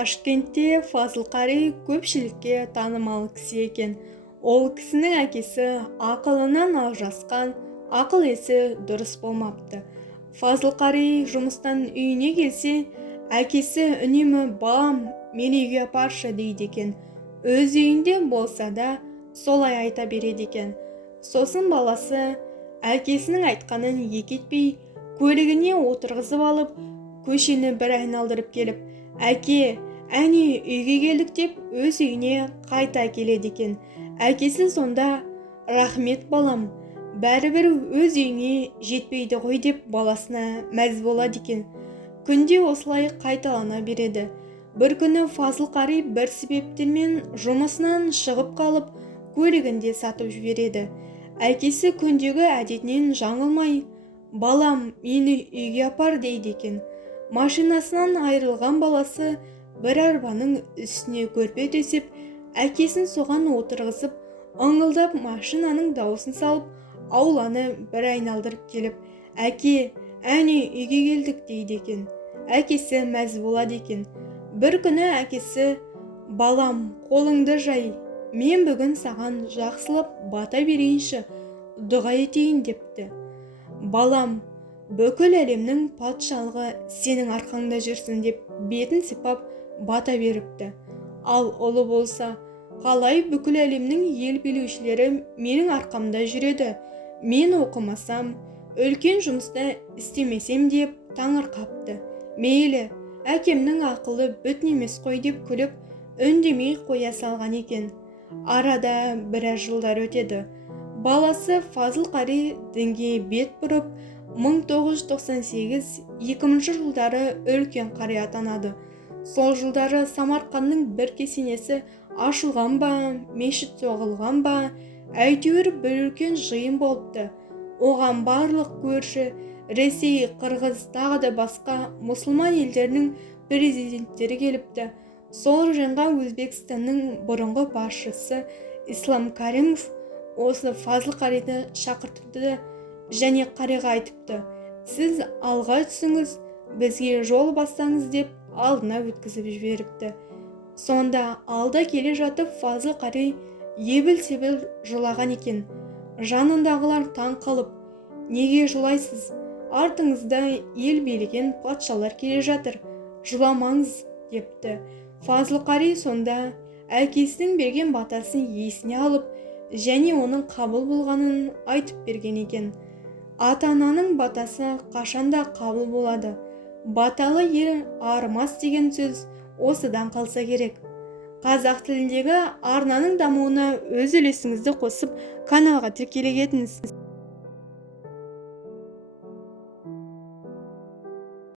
Ташкентте Фазыл Қари көпшілікке танымал кісі екен. Ол кісінің әкесі ақылынан алжасқан, ақыл есі дұрыс болмапты. Фазыл Қари жұмыстан үйіне келсе, әкесі үнемі балам мені үйге апаршы дейді екен. Өз үйінде болса да солай айта береді екен. Сосын баласы әкесінің айтқанын екі етпей көлігіне отырғызып алып, көшені бір айналдырып келіп, әке, әне үйге келдік деп өз үйіне қайта келеді екен. Әкесі сонда, рахмет балам, бәрібір өз үйіңе жетпейді ғой деп баласына мәз болады екен. Күнде осылай қайталана береді. Бір күні Фазыл Қари бір себептермен жұмысынан шығып қалып, көлігінде сатып жібереді. Әкесі күндегі әдетінен жаңылмай, балам, мені үйге апар дейді екен. Машинасынан айырылған баласы бір арбаның үстіне көрпе төсеп, әкесін соған отырғызып, ыңылдап машинаның дауысын салып, ауланы бір айналдырып келіп, әке, әне үйге келдік дейді екен. Әкесі мәз болады екен. Бір күні әкесі, балам, қолыңды жай, мен бүгін саған жақсылап бата берейінші, дұға етейін депті. Балам, бүкіл әлемнің патшалығы сенің арқаңда жүрсін деп бетін сипап бата беріпті. Ал ұлы болса, қалай бүкіл әлемнің ел билеушілері менің арқамда жүреді? Мен оқымасам, үлкен жұмысты істемесем деп таңырқапты. Мейлі, әкемнің ақылы бүтін емес қой деп күліп, үндемей қоя салған екен. Арада біраз жылдар өтеді. Баласы Фазыл Қари дінге бет бұрып, 1998-2000 жылдары үлкен қари атанады. Сол жылдары Самарқанның бір кесенесі ашылған ба, мешіт соғылған ба, әйтеуір бір үлкен жиын болыпты. Оған барлық көрші, Ресей, Қырғыз, тағы да басқа мұсылман елдерінің президенттері келіпті. Сол жиынға Өзбекстанның бұрынғы басшысы Ислам Каримов осы Фазыл Қариді шақыртыпты және қариға айтыпты, сіз алға түсіңіз, бізге жол бастаңыз деп алдына өткізіп жіберіпті. Сонда алда келе жатып Фазыл Қари ебіл-себіл жылаған екен. Жанындағылар таң қалып, неге жылайсыз? Артыңызда ел билеген патшалар келе жатыр, жыламаңыз депті. Фазыл Қари сонда әкесінің берген батасын есіне алып, және оның қабыл болғанын айтып берген екен. Ата-ананың батасы қашанда қабыл болады. Баталы ер арымас деген сөз осыдан қалса керек. Қазақ тіліндегі арнаның дамуына өз үлесіңізді қосып, каналға тіркеле кетіңіз.